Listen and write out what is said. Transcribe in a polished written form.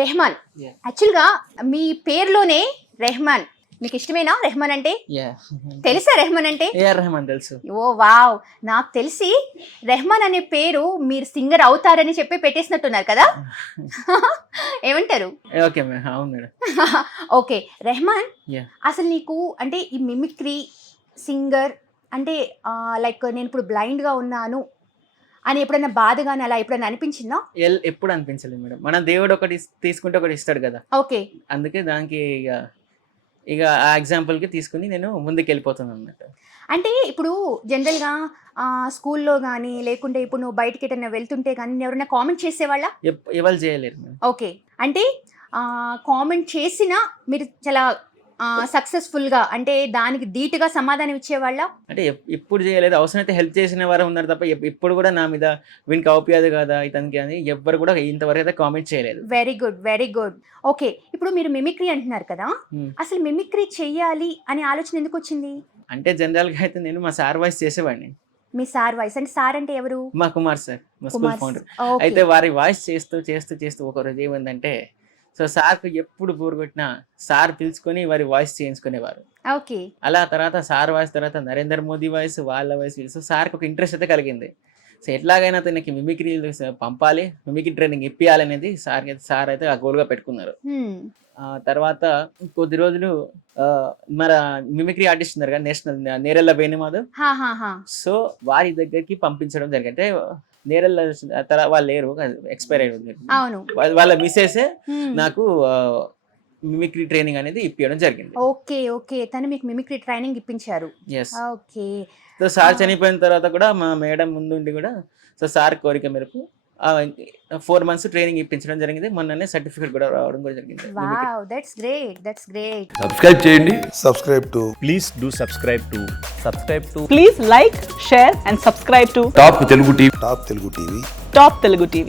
రెహమాన్. యాక్చువల్గా మీ పేరులోనే రెహమాన్. మీకు ఇష్టమేనా రెహమాన్ అంటే? తెలుసా రెహమాన్ అంటే? రెహమాన్ తెలుసు. ఓ వావ్, నాకు తెలిసి రెహమాన్ అనే పేరు మీరు సింగర్ అవుతారని చెప్పి పెట్టేసినట్టున్నారు కదా. ఏమంటారు? ఓకే మేడం, అవును మేడం. ఓకే రెహమాన్, అసలు నీకు అంటే ఈ మిమిక్రీ సింగర్ అంటే లైక్ నేను ఇప్పుడు బ్లైండ్గా ఉన్నాను అని ఎప్పుడైనా బాధగానే అలా ఎప్పుడైనా అనిపించిందా? ఎప్పుడు అనిపించలేదు మేడం. మన దేవుడు ఒకటి తీసుకుంటే ఒకటి ఇస్తాడు కదా. ఓకే, అందుకే దానికి ఇక ఆ ఎగ్జాంపుల్కి తీసుకుని నేను ముందుకు వెళ్ళిపోతున్నాను అన్నట్టు. అంటే ఇప్పుడు జనరల్గా స్కూల్లో కానీ లేకుంటే ఇప్పుడు నువ్వు బయటికి ఎటన్నా వెళ్తుంటే కానీ ఎవరైనా కామెంట్ చేసేవాళ్ళ? ఎవరు చేయలేరు మేడం. ఓకే, అంటే కామెంట్ చేసినా మీరు చాలా సక్సెస్ఫుల్గా అంటే దానికి ధీటుగా సమాధానం ఇచ్చేవాళ్ళ? అంటే ఎప్పుడు చేయలేదు. అవసరమైతే హెల్ప్ చేసిన వారు ఉన్నారు తప్ప ఇప్పుడు కూడా నా మీద వీనికి అవుపియాదు కదా ఇతనికి అని ఎవ్వరు కూడా ఇంతవరకు అయితే కామెంట్ చేయలేదు. Very good, very good. Okay, ఇప్పుడు మీరు మిమిక్రీ అంటున్నారు కదా, అసలు మిమిక్రీ చెయ్యాలి అనే ఆలోచన ఎందుకు వచ్చింది? అంటే జనరల్గా అయితే నేను మా సార్ వాయిస్ చేసేవాడిని. మీ సార్ వాయిస్ అంటే సార్ అంటే ఎవరు? మా కుమార్ సార్, మా స్కూల్ ఫౌండర్. అయితే వారి వాయిస్ చేస్తూ చేస్తూ చేస్తూ ఒకరోజు ఏమైందంటే, సో సార్కి ఎప్పుడు బోర్ కొట్టినా సార్ పిలుచుకొని వారి వాయిస్ చేయించుకునేవారు. ఓకే, అలా తర్వాత సార్ వాయిస్, తర్వాత నరేంద్ర మోదీ వాయిస్, వాళ్ళ వాయిస్, సో సార్కి ఒక ఇంట్రెస్ట్ అయితే కలిగింది. సో ఎట్లాగైనా తనకి మిమిక్రీ పంపాలి, మిమిక్రీ ట్రైనింగ్ ఇప్పియాలి అనేది సార్ అయితే ఆ గోల్గా పెట్టుకున్నారు. తర్వాత కొద్ది రోజులు మన మిమిక్రీ ఆర్టిస్ట్ ఉన్నారు కదా నేషనల్, నేరెళ్ళ వేణుమాధవ్. సో వారి దగ్గరికి పంపించడం జరిగింది. అంటే నేరెళ్ళ వాళ్ళు లేరు, ఎక్స్పైర్ అయ్యింది. వాళ్ళ మిస్సెస్ నాకు మిమిక్రీ ట్రైనింగ్ అనేది ఇప్పించడం జరిగింది. ఓకే ఓకే, తను మీకు మిమిక్రీ ట్రైనింగ్ ఇప్పించారు. ఓకే, సో సార్ చనిపోయిన తర్వాత కూడా మా మేడం ముందుండి కూడా సో సార్ కోరిక మేరకు 4 months ట్రైనింగ్ ఇప్పించడం జరిగింది. మొన్ననే సర్టిఫికేట్ కూడా రావడం కూడా జరిగింది. Wow, that's great, that's great. Subscribe చేయండి. Please do subscribe to Please like, share and subscribe to top Telugu TV. Top Telugu TV. Top Telugu TV.